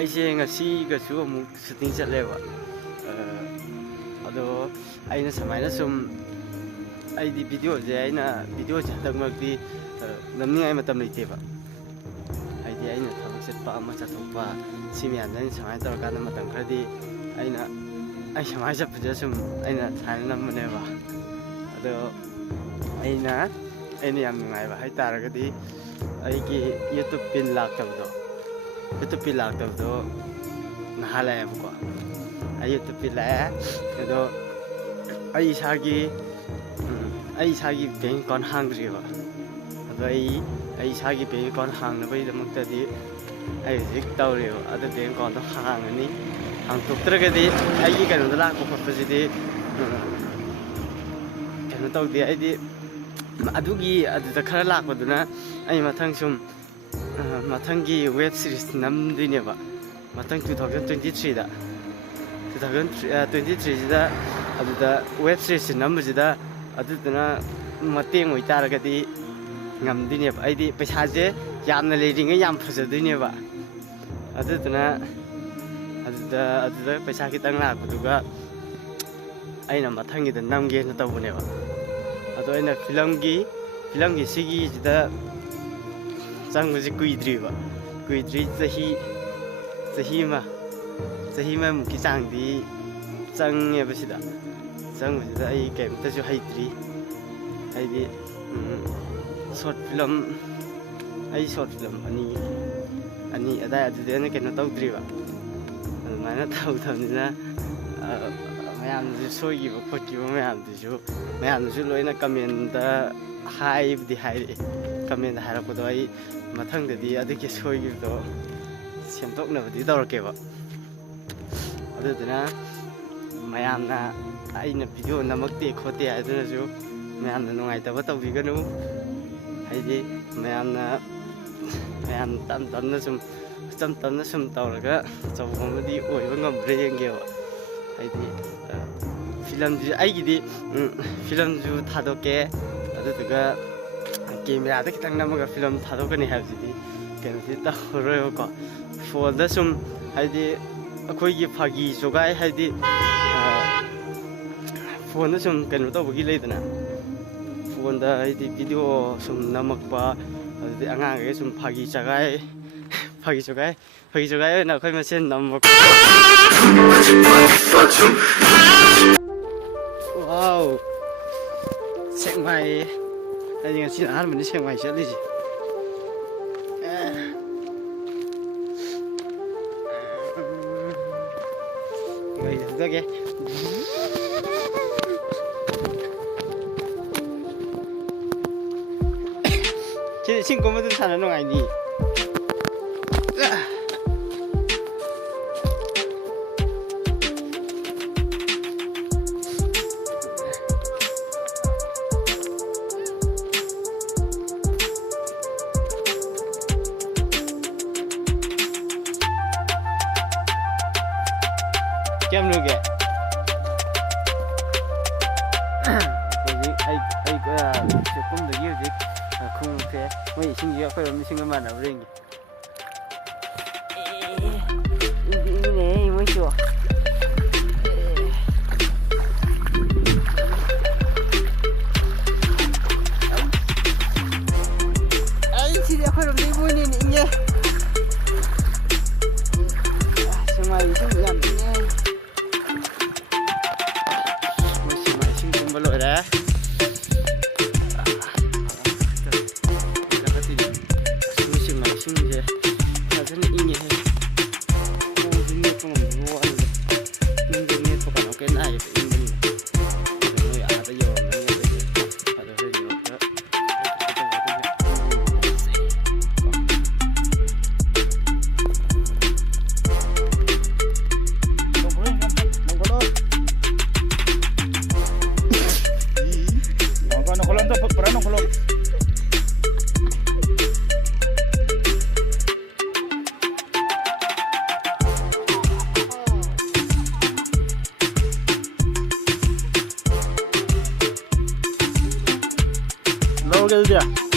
ꯑꯩꯁꯦ ꯉꯁꯤꯒꯁꯨ ꯑꯃꯨꯛ ꯁꯨꯇꯤꯡ ꯆꯠꯂꯦꯕ ꯑꯗꯣ ꯑꯩꯅ ꯁꯨꯃꯥꯏꯅ ꯁꯨꯝ ꯑꯩꯗꯤ ꯚꯤꯗꯤꯑꯣꯁꯦ ꯍꯟꯗꯛꯃꯛꯇꯤ ꯅꯝꯅꯤꯡꯉꯥꯏ ꯃꯇꯝ ꯂꯩꯇꯦꯕ ꯍꯥꯏꯗꯤ ꯑꯩꯅ ꯊꯕꯛ ꯆꯠꯄ ꯑꯃ ꯆꯠꯊꯣꯛꯄ ꯁꯤ ꯃꯌꯥꯝꯗ ꯑꯩꯅ ꯁꯨꯃꯥꯏꯅ ꯇꯧꯔꯀꯥꯟꯗ ꯃꯇꯝ ꯈꯔꯗꯤ ꯑꯩ ꯁꯨꯃꯥꯏꯅ ꯆꯠꯄꯁꯦ ꯁꯨꯝ ꯑꯩꯅ ꯁꯨꯃꯥꯏꯅ ꯅꯝꯕꯅꯦꯕ ꯑꯗꯣ ꯑꯩꯅ ꯌꯥꯝ ꯅꯨꯡꯉꯥꯏꯕ ꯍꯥꯏꯇꯥꯔꯒꯗꯤ ꯑꯩꯒꯤ ꯌꯨꯇꯨꯕ ꯄꯤꯟ ꯂꯥꯛꯇꯕꯗꯣ ꯅꯍꯥꯟ ꯂꯥꯛꯑꯦꯕꯀꯣ ꯑꯩ ꯌꯨꯇꯨꯕ ꯄꯤꯟ ꯂꯥꯛꯑꯦ ꯑꯗꯣ ꯑꯩ ꯏꯁꯥꯒꯤ ꯕꯦꯡ ꯑꯦꯀꯥꯎꯟ ꯍꯥꯡꯗ꯭ꯔꯤꯕ ꯑꯗꯣ ꯑꯩ ꯏꯁꯥꯒꯤ ꯕꯦꯡ ꯑꯦꯀꯥꯎꯟ ꯍꯥꯡꯅꯕꯒꯤꯗꯃꯛꯇꯗꯤ ꯑꯩ ꯍꯧꯖꯤꯛ ꯇꯧꯔꯦꯕ ꯑꯗꯨ ꯕꯦꯡ ꯑꯦꯀꯥꯎꯟꯗꯣ ꯍꯥꯡꯉꯅꯤ ꯍꯥꯡꯇꯣꯛꯇ꯭ꯔꯒꯗꯤ ꯑꯩꯒꯤ ꯀꯩꯅꯣꯗ ꯂꯥꯛꯄ ꯈꯣꯠꯄꯁꯤꯗꯤ ꯀꯩꯅꯣ ꯇꯧꯗꯦ ꯑꯩꯗꯤ ꯑꯗꯨꯗꯈꯔ ꯂꯥꯛꯄꯗꯨꯅ ꯑꯩ ꯃꯊꯪꯒꯤ ꯋꯦꯕ ꯁꯤꯔꯤꯁ ꯅꯝꯗꯣꯏꯅꯦꯕ ꯃꯊꯪ 2023ꯁꯤꯗ ꯑꯗꯨꯗ ꯋꯦꯕ ꯁꯤꯔꯤꯁꯁꯤ ꯅꯝꯕꯁꯤꯗ ꯑꯗꯨꯗꯨꯅ ꯃꯇꯦꯡ ꯑꯣꯏꯇꯥꯔꯒꯗꯤ ꯉꯝꯗꯣꯏꯅꯦꯕ ꯑꯩꯗꯤ ꯄꯩꯁꯥꯁꯦ ꯌꯥꯝꯅ ꯂꯩꯔꯤꯉꯩ ꯌꯥꯝ ꯐꯖꯗꯣꯏꯅꯦꯕ ꯑꯗꯨꯗꯨꯅ ꯑꯗꯨꯗ ꯄꯩꯁꯥ ꯈꯤꯇꯪ ꯂꯥꯛꯄꯗꯨꯒ ꯑꯩꯅ ꯃꯊꯪꯒꯤꯗ ꯅꯝꯒꯦꯅ ꯇꯧꯕꯅꯦꯕ ꯑꯗꯣ ꯑꯩꯅ ꯐꯤꯂꯝꯒꯤ ꯁꯤꯒꯤꯁꯤꯗ ꯆꯪꯕꯁꯦ ꯀꯨꯏꯗ꯭ꯔꯤ ꯆꯍꯤ ꯑꯃꯃꯨꯛꯀꯤ ꯆꯥꯡꯗꯤ ꯆꯪꯉꯦꯕ ꯆꯪꯕꯁꯤꯗ ꯑꯩ ꯀꯩꯝꯇꯁꯨ ꯍꯩꯇ꯭ꯔꯤ ꯍꯥꯏꯗꯤ ꯁꯣꯔꯠ ꯐꯤꯂꯝ ꯑꯅꯤ ꯑꯗꯨꯗꯤ ꯑꯩꯅ ꯀꯩꯅꯣ ꯇꯧꯗ꯭ꯔꯤꯕ ꯑꯗꯨꯃꯥꯏꯅ ꯇꯧꯗꯕꯅꯤꯅ ꯃꯌꯥꯝꯅꯁꯨ ꯁꯣꯏꯈꯤꯕ ꯈꯣꯠꯈꯤꯕ ꯃꯌꯥꯝꯅꯁꯨ ꯂꯣꯏꯅ ꯀꯃꯦꯟꯗ ꯍꯥꯏꯔꯛꯑꯦ ꯀꯃꯦꯟꯗ ꯍꯥꯏꯔꯛꯄꯗꯣ ꯑꯩ ꯃꯊꯪꯗꯗꯤ ꯑꯗꯨꯒꯤ ꯁꯣꯏꯈꯤꯕꯗꯣ ꯁꯦꯝꯗꯣꯛꯅꯕꯗꯤ ꯇꯧꯔꯛꯀꯦꯕ ꯑꯗꯨꯗꯨꯅ ꯃꯌꯥꯝꯅ ꯑꯩꯅ ꯚꯤꯗꯤꯑꯣ ꯅꯝꯃꯛꯇꯦ ꯈꯣꯠꯇꯦ ꯍꯥꯏꯗꯨꯅꯁꯨ ꯃꯌꯥꯝꯅ ꯅꯨꯡꯉꯥꯏꯇꯕ ꯇꯧꯕꯤꯒꯅꯨ ꯍꯥꯏꯗꯤ ꯃꯌꯥꯝꯅ ꯇꯞꯅ ꯁꯨꯝ ꯇꯧꯔꯒ ꯑꯆꯧꯕ ꯑꯃꯗꯤ ꯑꯣꯏꯕ ꯉꯝꯕ꯭ꯔꯥ ꯌꯦꯡꯒꯦꯕ ꯍꯥꯏꯗꯤ ꯐꯤꯂꯝꯁꯨ ꯑꯩꯒꯤꯗꯤ ꯐꯤꯂꯝꯁꯨ ꯊꯥꯗꯣꯛꯀꯦ ꯑꯗꯨꯗꯨꯒ ꯀꯦꯃꯦꯔꯥꯗ ꯈꯤꯇꯪ ꯅꯝꯃꯒ ꯐꯤꯂꯝ ꯊꯥꯗꯣꯛꯀꯅꯤ ꯍꯥꯏꯕꯁꯤꯗꯤ ꯀꯩꯅꯣꯁꯤ ꯇꯧꯔꯔꯣꯏꯕꯀꯣ ꯐꯣꯟꯗ ꯁꯨꯝ ꯍꯥꯏꯗꯤ ꯑꯩꯈꯣꯏꯒꯤ ꯐꯥꯒꯤ ꯖꯣꯒꯥꯏ ꯍꯥꯏꯗꯤ ꯐꯣꯟꯗ ꯁꯨꯝ ꯀꯩꯅꯣ ꯇꯧꯕꯒꯤ ꯂꯩꯗꯅ ꯐꯣꯟꯗ ꯍꯥꯏꯗꯤ ꯚꯤꯗꯤꯑꯣ ꯁꯨꯝ ꯅꯝꯃꯛꯄ ꯑꯗꯨꯗꯤ ꯑꯉꯥꯡꯈꯩ ꯁꯨꯝ ꯐꯥꯒꯤ ꯖꯣꯒꯥꯏ ꯑꯣꯏꯅ ꯑꯩꯈꯣই ꯃꯁꯦꯟ ꯅꯝꯃꯛꯄ ꯋꯥꯎ ꯁꯦꯛꯃꯥꯏ ꯑꯩꯗꯤ ꯉꯁꯤ ꯑꯍꯥꯟꯕꯅꯤ ꯁꯦꯛꯃꯥꯏ ꯆꯠꯂꯤꯁꯦ ꯊꯧꯗꯒꯦ ꯁꯤ ꯏꯁꯤꯡ ꯀꯨꯝꯕꯗꯨ ꯁꯥꯟꯅ ꯅꯨꯡꯉꯥꯏꯅꯤ ꯀꯌꯥꯝ ꯂꯨꯒꯦ ꯍꯧꯖꯤꯛ ꯑꯩ ꯆꯦꯛꯄꯨꯝꯗꯒꯤ ꯍꯧꯖꯤꯛ ꯈꯣꯡꯎꯞꯁꯦ ꯃꯣꯏ ꯏꯁꯤꯡꯁꯦ ꯑꯩꯈꯣꯏꯔꯣꯝ ꯏꯁꯤꯡꯒ ꯃꯥꯟꯅꯕ꯭ꯔꯥ ꯌꯦꯡꯒꯦ ꯏꯪꯉꯤꯅꯦ ꯃꯣꯏꯁꯨ ꯁꯤꯗꯤ ꯑꯩꯈꯣꯏꯔꯣꯝꯗꯒꯤ ꯃꯣꯏꯅ ꯏꯪꯉꯦ ꯁꯦꯛꯃꯥꯏ ꯏꯁꯤꯡ ꯌꯥꯝ ꯏꯪꯉꯦ ꯃꯣꯏ ꯁꯦꯛꯃꯥꯏ ꯏꯁꯤꯡ ꯀꯨꯝꯕ ꯂꯣꯏꯔꯦ ꯁꯦꯛꯃꯥꯏ ꯏꯁꯤꯡꯁꯦ ꯐꯖꯅ ꯏꯪꯉꯦ ꯈꯣꯡꯁꯨ ꯅꯦꯠꯄ ꯉꯝꯗꯕ ꯋꯥꯅꯤꯗ ꯅꯨꯡꯗ ꯅꯦꯠꯄ ꯀꯩꯅꯣ ꯀꯩ ꯅꯥꯏꯌꯦꯕ ꯏꯪꯕꯅꯤꯅ ꯅꯣꯏ ꯑꯥꯗ ꯌꯧꯔꯝꯒꯅꯤ ꯑꯗꯨꯗꯤ ꯑꯗꯣ ꯌꯧꯔꯛꯇ Lo que el día.